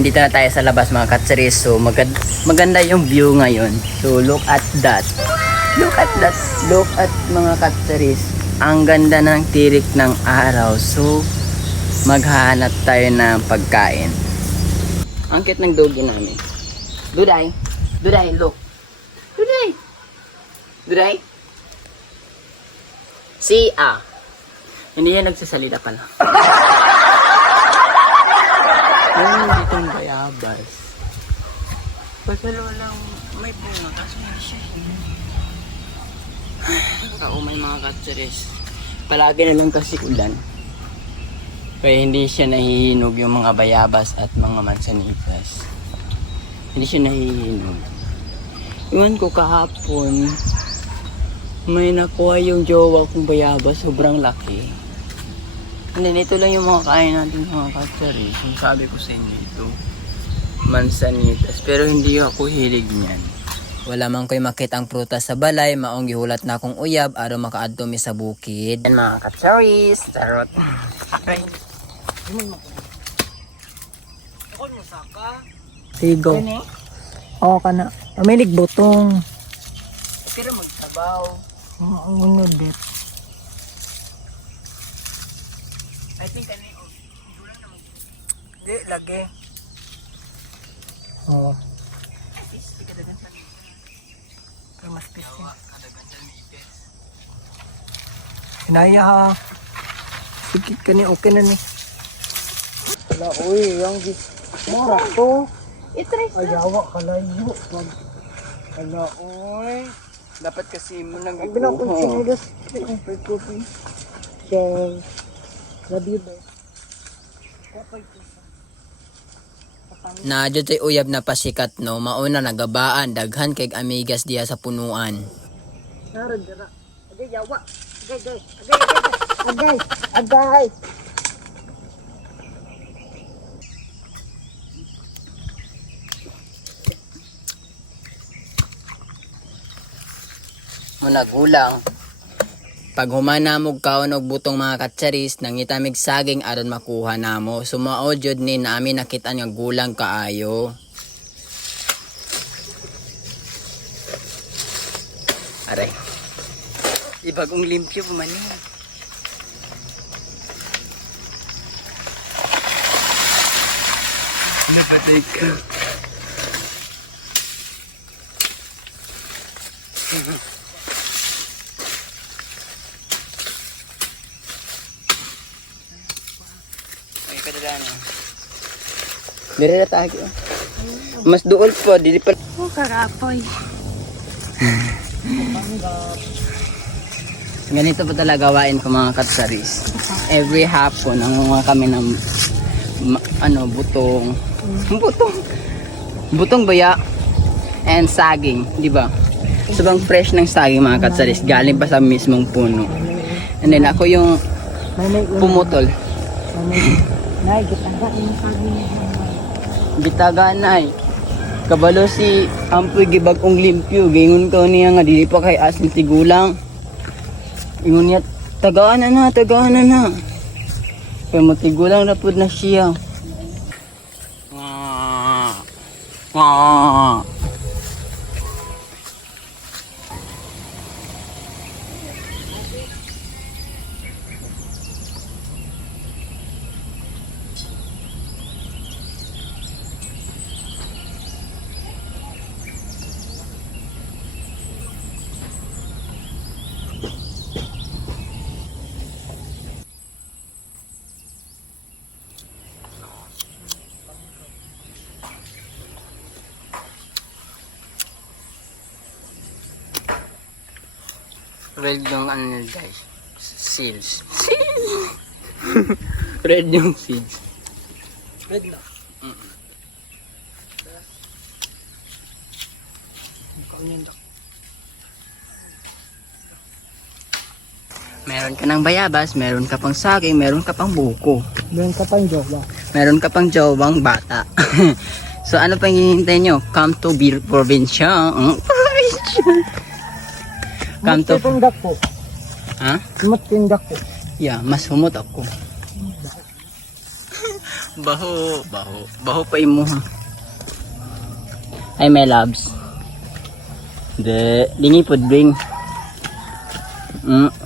Dito na tayo sa labas mga katsaris. So maganda yung view ngayon. So look at that. Look at that. Look at mga katsaris. Ang ganda ng tirik ng araw. So maghahanap tayo ng pagkain. Ang cute ng doggy namin. Duday. Duday, look. Duday. Duday. Si Hindi yan nagsasalita pala. Ayun ditong bayabas. Pasalo lang may bunga kaso hindi siya. Kaumay mga katsaris. Palagi na lang kasi ulan. Kaya hindi siya nahihinog yung mga bayabas at mga mansanitas. Hindi siya nahihinog. Iwan ko kahapon, may nakuha yung jowa kong bayabas, sobrang laki. And then ito lang yung mga kain natin mga katsaris. Yung sabi ko sa inyo ito, mansanitas. Pero hindi ako hilig niyan. Wala man ko'y makita ang prutas sa balay, maong gihulat na akong uyab, araw makaadto mi sa bukid. And mga katsaris, tarot. Okay. Ako mo saka? Tigo. Oo ka na. Pamilig butong. Pero magsabaw. Oo, ang unod dit. I think ano Di, lagi. Oo. Pero mas pisti. Hinaya ha. Sige ka ni, okay na ni. Wala, uy, yung mura to. Ayawa ka layo. Wala, uy. dapat kasi mo nang Ang binakong sinulos. Ang pagkupi. So, love you, bro. Na dyan tay uyab na pasikat no, mauna nagabaan, daghan kay amigas diya sa punuan. Narag dira. Agay, yawa. Agay. Agay. Munagulang. Pag humana mo kaon og butong mga katsaris, nangitamig saging aron makuha namo. Sumao jud ni namin nakita nga gulang kaayo. Aray. Ibagong limpyo pa man eh. Napatay ka. Dire na tayo. Mas duol po, dili pa. Karapoy. Ganito pa talaga gawain ko mga katsaris. Every hapon, nangunga kami ng butong. Butong baya and saging, di ba? Sobrang fresh ng saging mga katsaris, galing pa sa mismong puno. And then ako yung pumutol. Nay, gitaga yung saging. Bitaganay. Kabalo si Ampoy gibagong limpyo. Gingon ko niya nga dili pa kay asin tigulang. Ingon niya tagaan na. Kaya matigulang na pud na siya. Red yung ano nila guys. Seeds. Red yung seeds. Red na. Meron ka ng bayabas, meron ka pang saging, meron ka pang buko. Meron ka pang jowa. Meron ka pang jowang bata. So ano pang hihintay nyo? Come to Beer Provincia. Come to... Tindak po. Ha? Tindak po. Yeah, mas humot ako. Baho. Baho pa imo ha. Ay, my loves. Lingi po dring.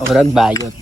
Orag bayot.